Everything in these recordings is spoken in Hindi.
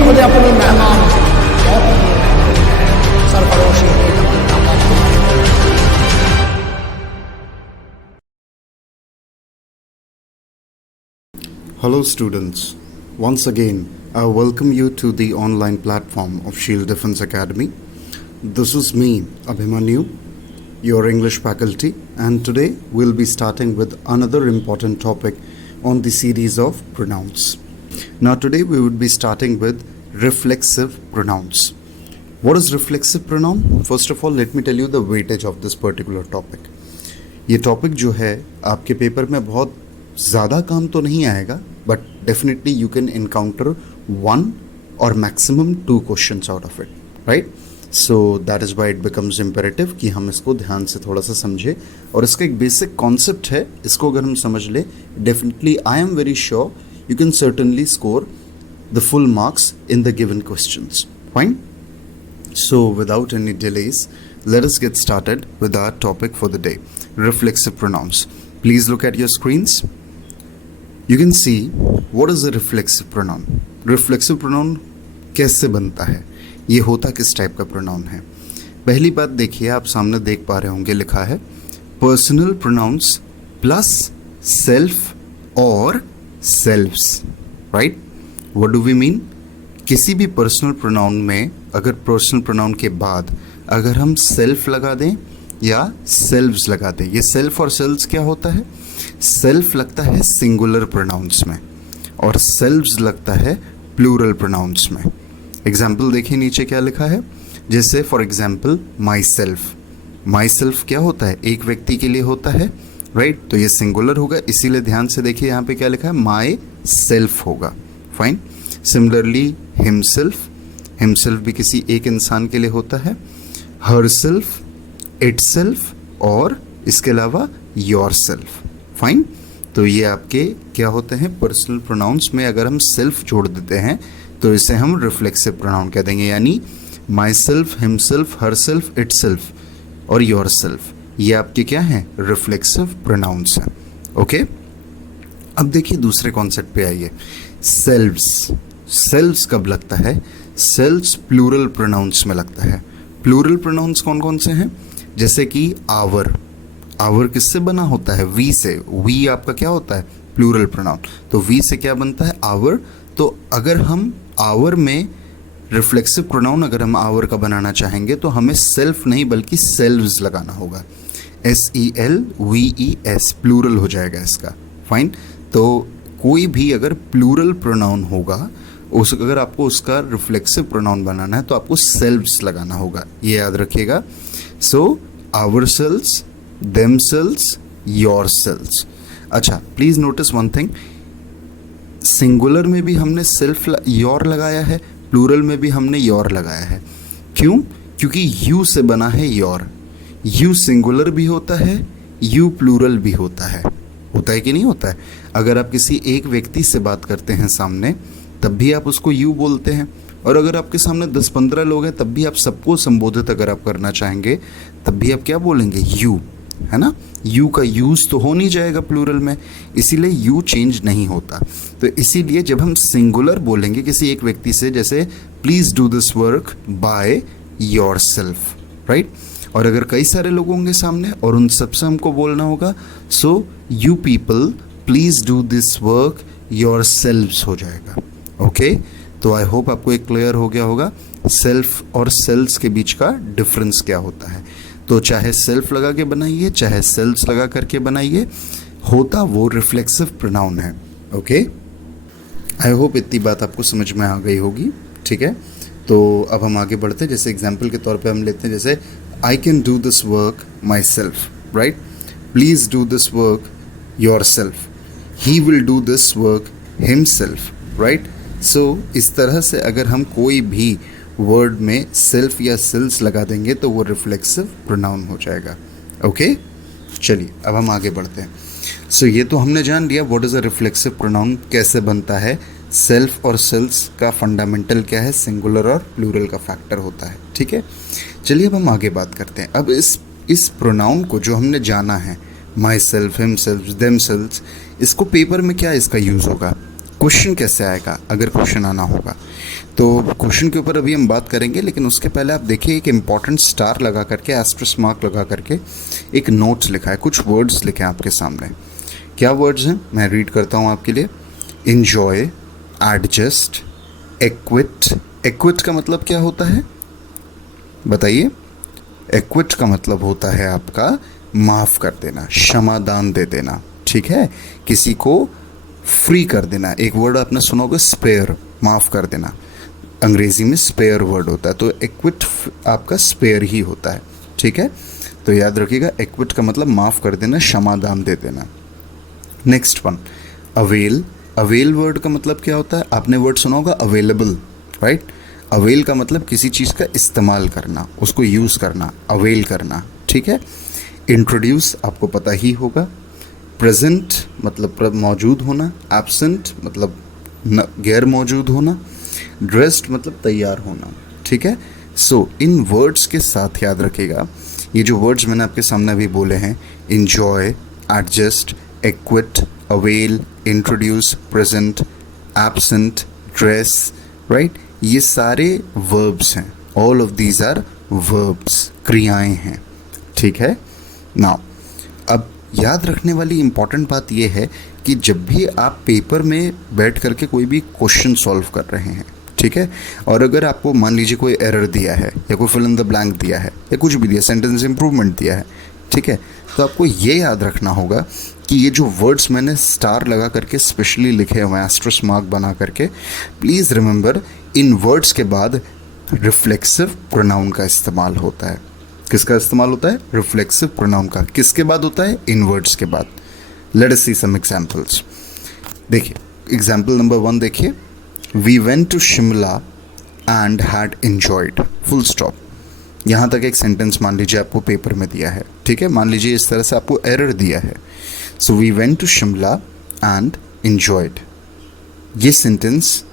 खुद अपनी मेहमान बहुत सरफरोशी हुई Hello students, once again I welcome you to the online platform of Shield Defense Academy. This is me, Abhimanyu, your English faculty, and today we'll be starting with another important topic on the series of pronouns. Now today we would be starting with reflexive pronouns. What is reflexive pronoun? First of all, let me tell you the weightage of this particular topic. ये टॉपिक जो है आपके पेपर में बहुत ज़्यादा काम तो नहीं आएगा, but definitely you can encounter 1 और maximum 2 questions out of it, right? So that is why it becomes imperative कि हम इसको ध्यान से थोड़ा सा समझें, और इसका एक बेसिक कॉन्सेप्ट है, इसको अगर हम समझ ले definitely I am very sure you can certainly score the full marks in the given questions. Fine. So without any delays, let us get started with our topic for the day, reflexive pronouns. Please look at your screens. You can see what is a reflexive pronoun. Reflexive pronoun कैसे बनता है, ये होता किस टाइप का pronoun है. पहली बात देखिए, आप सामने देख पा रहे होंगे लिखा है personal pronouns plus self or selves, right? What do we mean? किसी भी पर्सनल प्रोनाउन में अगर पर्सनल प्रोनाउन के बाद अगर हम सेल्फ लगा दें या सेल्व्स लगा दें, ये सेल्फ और सेल्व्स क्या होता है? सेल्फ लगता है सिंगुलर प्रोनाउंस में और सेल्व्स लगता है प्लूरल प्रोनाउंस में. एग्जाम्पल देखिए, नीचे क्या लिखा है. जैसे for example my self. My self क्या होता है? एक व्यक्ति के लिए होता है, राइट? तो ये सिंगुलर होगा, इसीलिए ध्यान से देखिए यहाँ पे क्या लिखा है, माई सेल्फ होगा. फाइन. सिमिलरली हिमसेल्फ, हिमसेल्फ भी किसी एक इंसान के लिए होता है. हरसेल्फ, इटसेल्फ और इसके अलावा योरसेल्फ. फाइन. तो ये आपके क्या होते हैं, पर्सनल प्रोनाउंस में अगर हम सेल्फ जोड़ देते हैं तो इसे हम रिफ्लेक्सिव प्रोनाउन कह देंगे. यानी my self, himself, herself, itself और योरसेल्फ, ये आपके क्या हैं, रिफ्लेक्सिव प्रोनाउंस हैं. ओके. अब देखिए दूसरे कॉन्सेप्ट पे आइए. सेल्व्स. सेल्व्स कब लगता है? सेल्व्स प्लूरल प्रोनाउंस में लगता है. प्लूरल प्रोनाउंस कौन कौन से हैं? जैसे कि आवर. आवर किससे बना होता है? वी से. वी आपका क्या होता है? Plural pronoun. तो वी से क्या बनता है? आवर. तो अगर हम आवर में रिफ्लेक्सिव प्रोनाउन अगर हम आवर का बनाना चाहेंगे तो हमें सेल्फ नहीं बल्कि सेल्व्स लगाना होगा. SELVES प्लूरल हो जाएगा इसका. फाइन. तो कोई भी अगर प्लूरल प्रोनाउन होगा, उस अगर आपको उसका रिफ्लेक्सिव प्रोनाउन बनाना है तो आपको सेल्व्स लगाना होगा, ये याद रखिएगा. So our selves, them selves, your selves. अच्छा, please notice one thing, singular में भी हमने सेल्फ योर लगाया है, प्लूरल में भी हमने योर लगाया है. क्यों? क्योंकि यू से बना है योर. यू सिंगुलर भी होता है, यू प्लूरल भी होता है. होता है कि नहीं होता है? अगर आप किसी एक व्यक्ति से बात करते हैं सामने, तब भी आप उसको यू बोलते हैं, और अगर आपके सामने 10-15 लोग हैं तब भी आप सबको संबोधित अगर आप करना चाहेंगे तब भी आप क्या बोलेंगे? यू, है ना? यू का यूज़ तो हो नहीं जाएगा प्लूरल में, इसीलिए यू चेंज नहीं होता. तो इसीलिए जब हम सिंगुलर बोलेंगे किसी एक व्यक्ति से, जैसे please do this work by your self, right? और अगर कई सारे लोग होंगे सामने और उन सबसे हमको बोलना होगा, so you people please do this work your selves हो जाएगा. ओके. तो आई होप आपको एक क्लियर हो गया होगा सेल्फ और सेल्स के बीच का डिफरेंस क्या होता है. तो चाहे सेल्फ लगा के बनाइए चाहे सेल्स लगा करके बनाइए, होता वो रिफ्लेक्सिव प्रोनाउन है. ओके. आई होप इतनी बात आपको समझ में आ गई होगी. ठीक है. तो अब हम आगे बढ़ते हैं. जैसे एग्जाम्पल के तौर पे हम लेते हैं, जैसे I can do this work my self, right? Please do this work your self. He will do this work himself, right? So इस तरह से अगर हम कोई भी वर्ड में सेल्फ या सेल्स लगा देंगे तो वो रिफ्लेक्सिव प्रोनाउन हो जाएगा. ओके. चलिए अब हम आगे बढ़ते हैं. सो ये तो हमने जान लिया what is a reflexive pronoun, कैसे बनता है, सेल्फ और सेल्स का फंडामेंटल क्या है, सिंगुलर और प्लूरल का फैक्टर होता है. ठीक है. चलिए अब हम आगे बात करते हैं. अब इस प्रोनाउन को जो हमने जाना है, my self, him self, them self, इसको पेपर में क्या इसका यूज़ होगा, क्वेश्चन कैसे आएगा अगर क्वेश्चन आना होगा, तो क्वेश्चन के ऊपर अभी हम बात करेंगे, लेकिन उसके पहले आप देखिए एक इम्पॉर्टेंट स्टार लगा करके, एस्ट्रिक्स मार्क लगा करके एक नोट्स लिखा है, कुछ वर्ड्स लिखे हैं आपके सामने। क्या वर्ड्स हैं मैं रीड करता हूँ आपके लिए। Enjoy, adjust, equity. एक्विट का मतलब क्या होता है बताइए। एक्विट का मतलब होता है आपका माफ़ कर देना, क्षमादान दे देना, ठीक है, किसी को फ्री कर देना। एक वर्ड आपने सुना होगा स्पेयर, माफ़ कर देना, अंग्रेज़ी में स्पेयर वर्ड होता है, तो एक्विट आपका स्पेयर ही होता है, ठीक है। तो याद रखिएगा एक्विट का मतलब माफ़ कर देना, क्षमादान दे देना। Next one, avail. Avail word का मतलब क्या होता है, आपने वर्ड सुना होगा अवेलेबल, राइट। अवेल का मतलब किसी चीज़ का इस्तेमाल करना, उसको यूज़ करना, अवेल करना, ठीक है। इंट्रोड्यूस आपको पता ही होगा। प्रेजेंट मतलब मौजूद होना, एब्सेंट मतलब गैर मौजूद होना, ड्रेस्ड मतलब तैयार होना, ठीक है। सो इन वर्ड्स के साथ याद रखिएगा, ये जो वर्ड्स मैंने आपके सामने अभी बोले हैं, enjoy, adjust, acquit, avail, introduce, present, absent, dress, right, ये सारे वर्ब्स हैं। All of these are verbs, क्रियाएं हैं, ठीक है। नाउ अब याद रखने वाली इम्पॉर्टेंट बात यह है कि जब भी आप पेपर में बैठ करके कोई भी क्वेश्चन सॉल्व कर रहे हैं, ठीक है, और अगर आपको मान लीजिए कोई एरर दिया है या कोई फिल इन द ब्लैंक दिया है या कुछ भी दिया, सेंटेंस इंप्रूवमेंट दिया है, ठीक है, तो आपको ये याद रखना होगा कि ये जो वर्ड्स मैंने स्टार लगा करके स्पेशली लिखे हुए हैं, एस्ट्रिक्स मार्क बना करके, प्लीज़ रिमेंबर इन वर्ड्स के बाद रिफ्लेक्सिव प्रोनाउन का इस्तेमाल होता है। किसका इस्तेमाल होता है? रिफ्लेक्सिव प्रोनाउन का। किसके बाद होता है? इन वर्ड्स के बाद। Let us see some examples. देखिए एग्जांपल नंबर 1 देखिए, we went to Shimla and had enjoyed, full stop. यहाँ तक एक सेंटेंस मान लीजिए आपको पेपर में दिया है, ठीक है, मान लीजिए इस तरह से आपको एरर दिया है, so we went to Shimla and enjoyed, ये सेंटेंस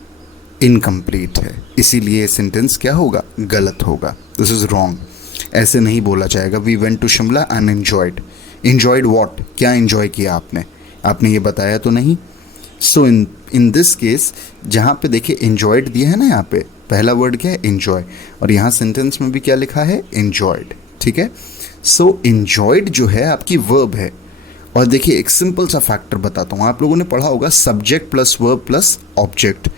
इनकम्प्लीट है, इसीलिए सेंटेंस क्या होगा? गलत होगा। दिस इज रॉन्ग, ऐसे नहीं बोला जाएगा। We went to Shimla and enjoyed. Enjoyed what? क्या एंजॉय किया आपने? आपने ये बताया तो नहीं। सो इन दिस केस जहाँ पे देखिए एंजॉयड दिया है ना, यहाँ पे पहला वर्ड क्या है? एंजॉय, और यहाँ सेंटेंस में भी क्या लिखा है? एंजॉयड, ठीक है। सो एंजॉयड जो है आपकी वर्ब है, और देखिए एक सिंपल सा फैक्टर बताता हूँ, आप लोगों ने पढ़ा होगा subject plus verb plus object.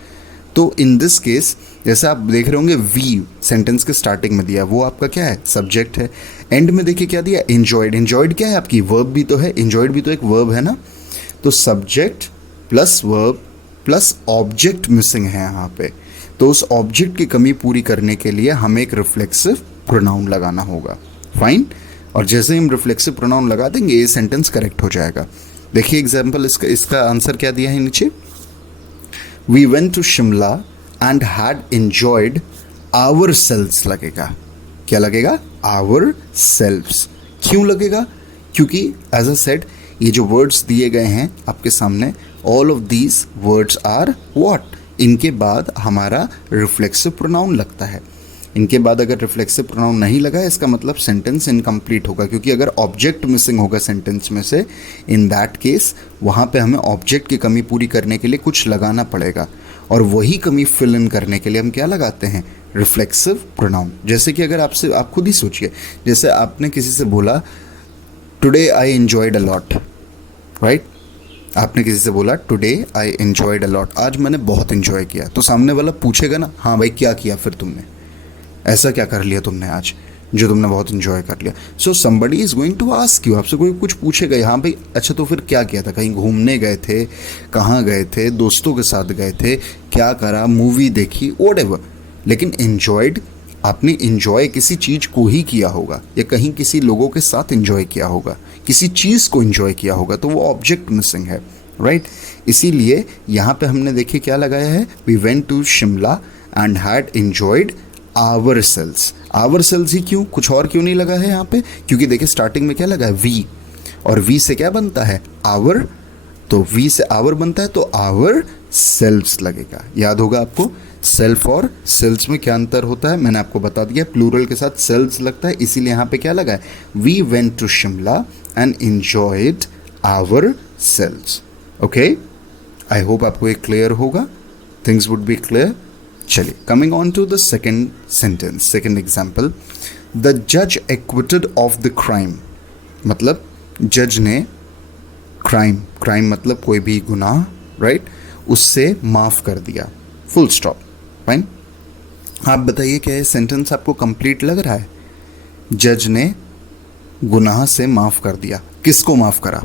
तो इन दिस केस जैसे आप देख रहे होंगे वी सेंटेंस के स्टार्टिंग में दिया, वो आपका क्या है? सब्जेक्ट है। एंड में देखिए क्या दिया? एंजॉयड। एंजॉयड क्या है आपकी? वर्ब भी तो है, एंजॉयड भी तो एक वर्ब है ना। तो subject plus verb plus object missing है यहाँ पे, तो उस ऑब्जेक्ट की कमी पूरी करने के लिए हमें एक रिफ्लेक्सिव प्रोनाउन लगाना होगा। फाइन, और जैसे ही हम रिफ्लेक्सिव प्रोनाउन लगा देंगे ये सेंटेंस करेक्ट हो जाएगा। देखिए एग्जाम्पल, इसका आंसर क्या दिया है नीचे? We went to Shimla and had enjoyed ourselves लगेगा। क्या लगेगा? Ourselves. क्यों लगेगा? क्योंकि एज अ सेड ये जो वर्ड्स दिए गए हैं आपके सामने, all of these words are what? इनके बाद हमारा रिफ्लेक्सिव प्रोनाउन लगता है। इनके बाद अगर रिफ्लेक्सिव प्रोनाउन नहीं लगा है, इसका मतलब सेंटेंस इनकम्प्लीट होगा, क्योंकि अगर ऑब्जेक्ट मिसिंग होगा सेंटेंस में से, इन दैट केस वहाँ पे हमें ऑब्जेक्ट की कमी पूरी करने के लिए कुछ लगाना पड़ेगा, और वही कमी फिल इन करने के लिए हम क्या लगाते हैं? Reflexive pronoun. जैसे कि अगर आपसे, आप खुद ही सोचिए, जैसे आपने किसी से बोला today I enjoyed a lot, right, आपने किसी से बोला today I enjoyed a lot, आज मैंने बहुत एंजॉय किया, तो सामने वाला पूछेगा ना, हाँ भाई क्या किया फिर तुमने, ऐसा क्या कर लिया तुमने आज जो तुमने बहुत एंजॉय कर लिया। So somebody is going to ask you, आपसे कोई कुछ पूछेगा, हाँ भाई अच्छा तो फिर क्या किया था, कहीं घूमने गए थे, कहाँ गए थे, दोस्तों के साथ गए थे, क्या करा, मूवी देखी, व्हाटएवर। लेकिन एंजॉयड, आपने एंजॉय किसी चीज़ को ही किया होगा, या कहीं किसी लोगों के साथ एंजॉय किया होगा, किसी चीज़ को एंजॉय किया होगा, तो वो ऑब्जेक्ट मिसिंग है, राइट। इसीलिए यहाँ पे हमने देखिए क्या लगाया है? We went to Shimla and had enjoyed our selves. Our selves ही क्यों? कुछ और क्यों नहीं लगा है यहाँ पे? क्योंकि देखिए स्टार्टिंग में क्या लगा है? वी, और वी से क्या बनता है? आवर, तो वी से आवर बनता है, तो आवर सेल्व्स लगेगा। याद होगा आपको सेल्फ और सेल्स में क्या अंतर होता है, मैंने आपको बता दिया। प्लूरल के साथ सेल्स लगता है, इसीलिए यहाँ पे क्या लगा है? We went to Shimla and enjoyed our sales. Okay, I hope आपको ये क्लियर होगा, थिंग्स वुड बी क्लियर. चलिए, coming on to the second sentence, second example. The जज एक्विटेड ऑफ द क्राइम. मतलब जज ने क्राइम मतलब कोई भी गुनाह, राइट, उससे माफ कर दिया. Full stop. फाइन. आप बताइए क्या ये सेंटेंस आपको कंप्लीट लग रहा है? जज ने गुनाह से माफ कर दिया. किसको माफ करा?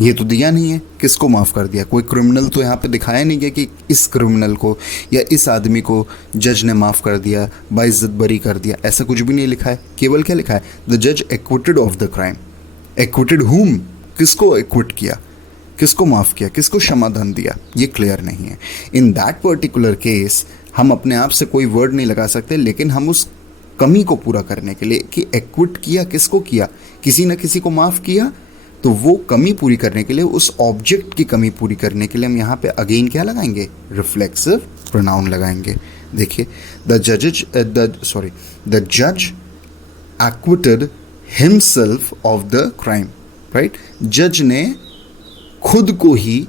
ये तो दिया नहीं है. किसको माफ कर दिया? कोई क्रिमिनल तो यहाँ पे दिखाया नहीं गया कि इस क्रिमिनल को या इस आदमी को जज ने माफ कर दिया, बाइज्जत बरी कर दिया. ऐसा कुछ भी नहीं लिखा है. केवल क्या लिखा है? द जज acquitted of the crime. Acquitted हुम? किसको एक्विट किया, किसको माफ किया, किसको क्षमादान दिया, ये क्लियर नहीं है. इन दैट पर्टिकुलर केस हम अपने आप से कोई वर्ड नहीं लगा सकते, लेकिन हम उस कमी को पूरा करने के लिए कि एक्विट किया, किसको किया, किसी न किसी को माफ किया, तो वो कमी पूरी करने के लिए, उस ऑब्जेक्ट की कमी पूरी करने के लिए हम यहाँ पे अगेन क्या लगाएंगे? रिफ्लेक्सिव प्रोनाउन लगाएंगे. देखिए, द जज acquitted himself of the crime. Right. जज ने खुद को ही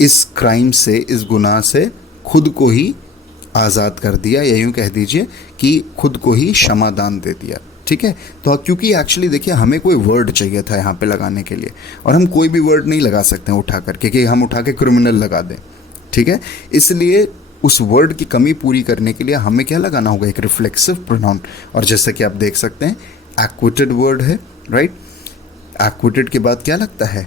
इस क्राइम से, इस गुनाह से खुद को ही आज़ाद कर दिया, या यूँ कह दीजिए कि खुद को ही क्षमादान दे दिया. ठीक है. तो क्योंकि एक्चुअली देखिए, हमें कोई वर्ड चाहिए था यहाँ पे लगाने के लिए, और हम कोई भी वर्ड नहीं लगा सकते हैं उठा करके कि हम उठा के क्रिमिनल लगा दें. ठीक है. इसलिए उस वर्ड की कमी पूरी करने के लिए हमें क्या लगाना होगा? एक रिफ्लेक्सिव प्रोनाउन. और जैसा कि आप देख सकते हैं, एक्विटेड वर्ड है, राइट. एक्विटेड के बाद क्या लगता है?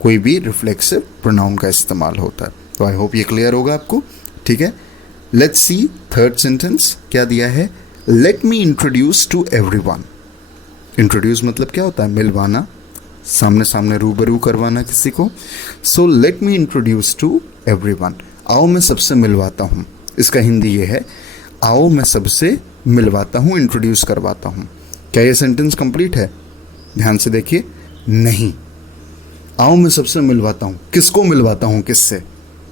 कोई भी रिफ्लेक्सिव प्रोनाउन का इस्तेमाल होता है. तो आई होप ये क्लियर होगा आपको. ठीक है. लेट्स सी थर्ड सेंटेंस क्या दिया है. Let me introduce to everyone. Introduce मतलब क्या होता है? मिलवाना, सामने सामने रूबरू करवाना किसी को. So let me introduce to everyone. आओ मैं सबसे मिलवाता हूँ. इसका हिंदी ये है, आओ मैं सबसे मिलवाता हूँ, इंट्रोड्यूस करवाता हूँ. क्या ये सेंटेंस कंप्लीट है? ध्यान से देखिए. नहीं. आओ मैं सबसे मिलवाता हूँ. किसको मिलवाता हूँ? किससे?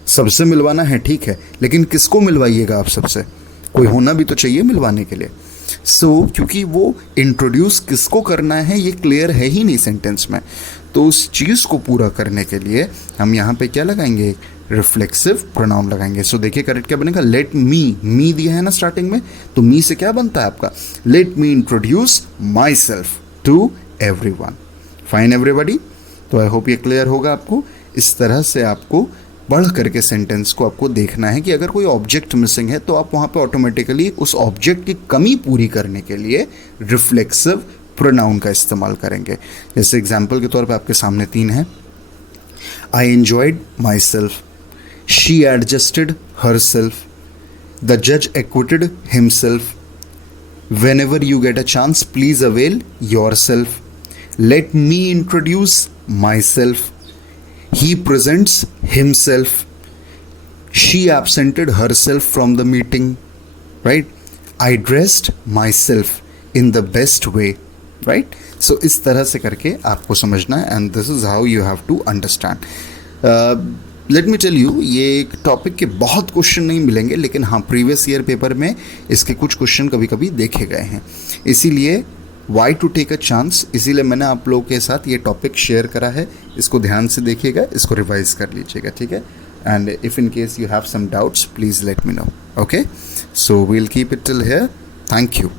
सबसे मिलवाना है, ठीक है, लेकिन किसको मिलवाइएगा आप सबसे? कोई होना भी तो चाहिए मिलवाने के लिए. क्योंकि वो इंट्रोड्यूस किसको करना है ये क्लियर है ही नहीं सेंटेंस में, तो उस चीज़ को पूरा करने के लिए हम यहाँ पे क्या लगाएंगे? रिफ्लेक्सिव प्रोनाउन लगाएंगे. देखिए करेक्ट क्या बनेगा? लेट मी दिया है ना स्टार्टिंग में, तो मी से क्या बनता है आपका? Let me introduce my self to everyone. Fine everybody. तो आई होप ये क्लियर होगा आपको. इस तरह से आपको पढ़ करके सेंटेंस को आपको देखना है कि अगर कोई ऑब्जेक्ट मिसिंग है तो आप वहाँ पे ऑटोमेटिकली उस ऑब्जेक्ट की कमी पूरी करने के लिए रिफ्लेक्सिव प्रोनाउन का इस्तेमाल करेंगे. जैसे एग्जाम्पल के तौर पे आपके सामने 3 है. I enjoyed my self, she adjusted her self, the जज acquitted himself, whenever you get a chance please avail your self, let me introduce my self, he presents himself, she absented herself from the meeting, right? I dressed myself in the best way, right? So इस तरह से करके आपको समझना है, and this is how you have to understand. Let me tell you, ये एक टॉपिक के बहुत क्वेश्चन नहीं मिलेंगे, लेकिन हाँ प्रीवियस ईयर पेपर में इसके कुछ क्वेश्चन कभी कभी देखे गए हैं. इसीलिए why to take a chance, इसीलिए मैंने आप लोगों के साथ ये टॉपिक शेयर करा है. इसको ध्यान से देखिएगा, इसको रिवाइज कर लीजिएगा. ठीक है. And if in case you have some doubts please let me know. Okay. So we'll keep it till here. Thank you.